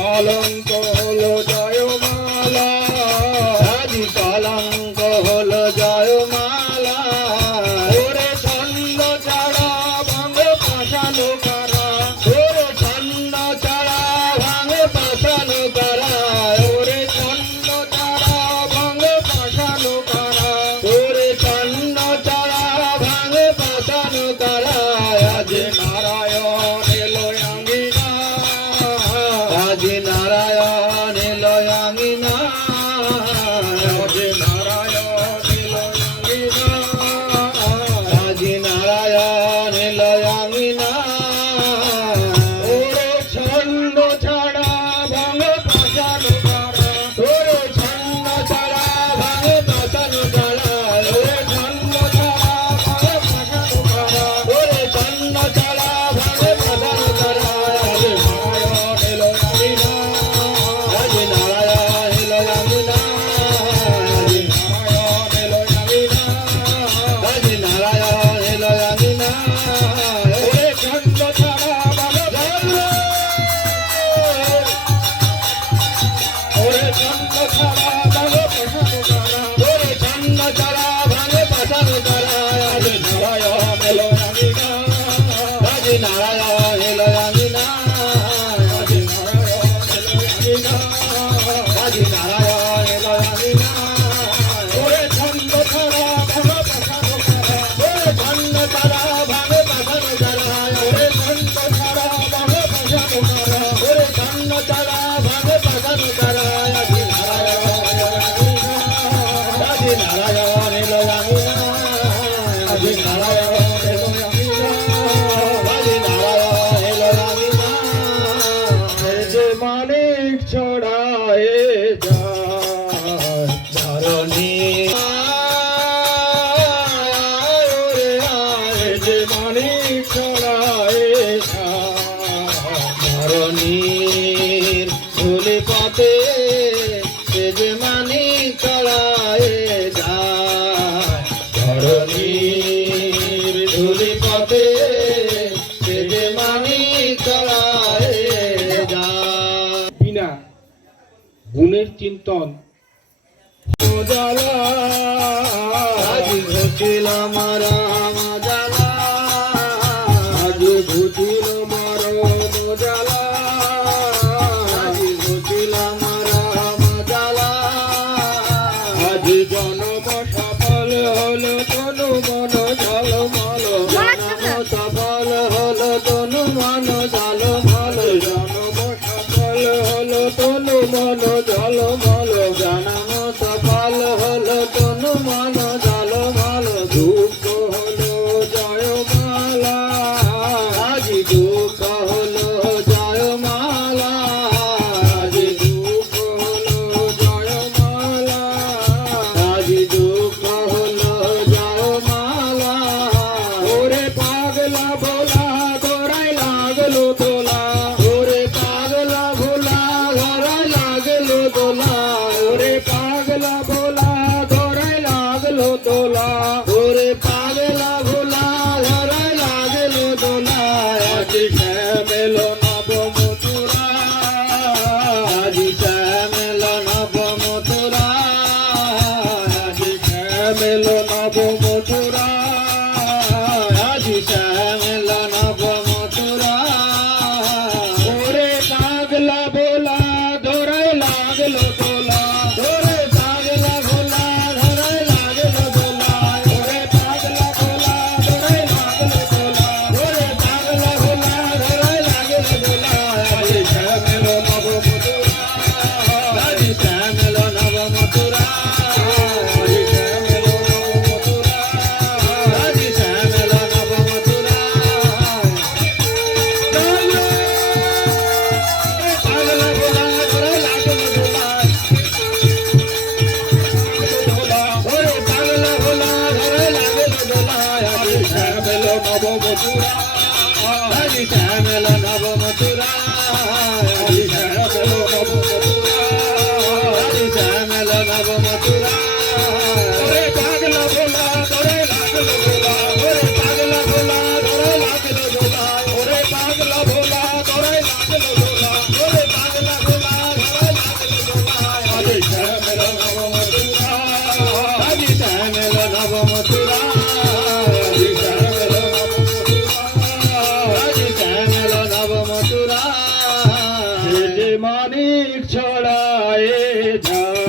কলঙ্ক হলো জয়মালা, আজ কলঙ্ক হলো জয়মালা। ওরে ছন্দ ছাড়া ভাঙে পাশানো কারা, ওরে ছন্দ ছাড়া ভাঙে পাশানো কারা, ওরে ছন্দ ছাড়া ভাঙে পাশানো কারা, ওরে ছন্দ ছাড়া ভাঙে পাশানো কারা। আজ নারায়ণ এলো আঙ্গিনা, আজ নারায়ণ এলো আঙ্গিনা, আজ নারায়ণ এলো আঙ্গিনা, আজ নারায়ণ এলো আঙ্গিনা। ওরে ছন্দ ছাড়া ভাঙে পাশানো কারা, ওরে ছন্দ ছাড়া ভাঙে পাশানো কারা, ওরে ছন্দ ছাড়া ভাঙে পাশানো কারা, ওরে ছন্দ ছাড়া ভাঙে পাশানো কারা। আজ নারায়ণ এলো আঙ্গিনা, আজ নারায়ণ এলো আঙ্গিনা, আজ নারায়ণ এলো আঙ্গিনা, ওরে ছন্দ ছাড়া ভাঙে ওরে ছন্দ ছাড়া ভাঙে পাশানো কারা। আজ নারায়ণ এলো আঙ্গিনা, আজ নারায়ণ এলো আঙ্গিনা, আজ নারায়ণ এলো আঙ্গিনা, ওরে ছন্দ ছাড়া ভাঙে পাশানো কারা, ওরে ছন্দ ছাড়া ভাঙে পাশানো কারা, ওরে ছন্দ ছাড়া ভাঙে পাশানো কারা, ওরে ছন্দ ছাড়া ভাঙে পাশানো কারা। আজ নারায়ণ এলো আঙ্গিনা, আজ নারায়ণ এলো আঙ্গিনা, আজ নারায়ণ এলো আঙ্গিনা। এই যে মানিক ছড়ায় যায় ধরণী এই যে মানিক ছড়ায় যায় ধরণীর ধুলি পথে সে যে মানি চড়ায় যায়। ধরণীর ধুলি পথে সে যে মানি চড়ায় যায়। বিনা গুণের চিন্তন জ্বালা আজ ঘটিল মারা জ্বালা, আজ ঘুচিল মরণ জ্বালা, আজ ঘটিল মারা জ্বালা। আজ জনম সফল হলো তনু মন ঝলমল, জনম সফল হলো তনু মন ঝলমল, জনম সফল হলো তনু মন ঝলমল, জনম সফল হলো তনু মন ঝলমল। দুঃখ হলো জয়মালা, আজ দুঃখ হলো জয়মালা, আজ দুঃখ হলো জয়মালা, আজ দুঃখ হলো জয়মালা। ওরে পাগলা ভোলা ধরাই লাগলো তোলা, ওরে পাগলা ভোলা ধরায় লাগলো দোলা, ওরে পাগলা ভোলা ধরাই লাগলো তোলা, ওরে পাগলা ভোলা ধরায় লাগলো দোলা। আজ শ্যামেল নব মথুরা, আজ শ্যামেল নব মথুরা, আজ শ্যামেল নব মথুরা, আজ শ্যামেল নব মথুরা। ওরে পাগলা ভোলা ধরাই লাগলো তোলা, ওরে পাগলা ভোলা ধরায় লাগলো দোলা, ওরে পাগলা ভোলা ধরাই লাগলো তোলা, ওরে পাগলা ভোলা ধরায় লাগলো দোলা। আজ শ্যামেল নব মথুরা, নব মথুরা শ্যামল নব মথুরা মানিক ছড়ায়ে যা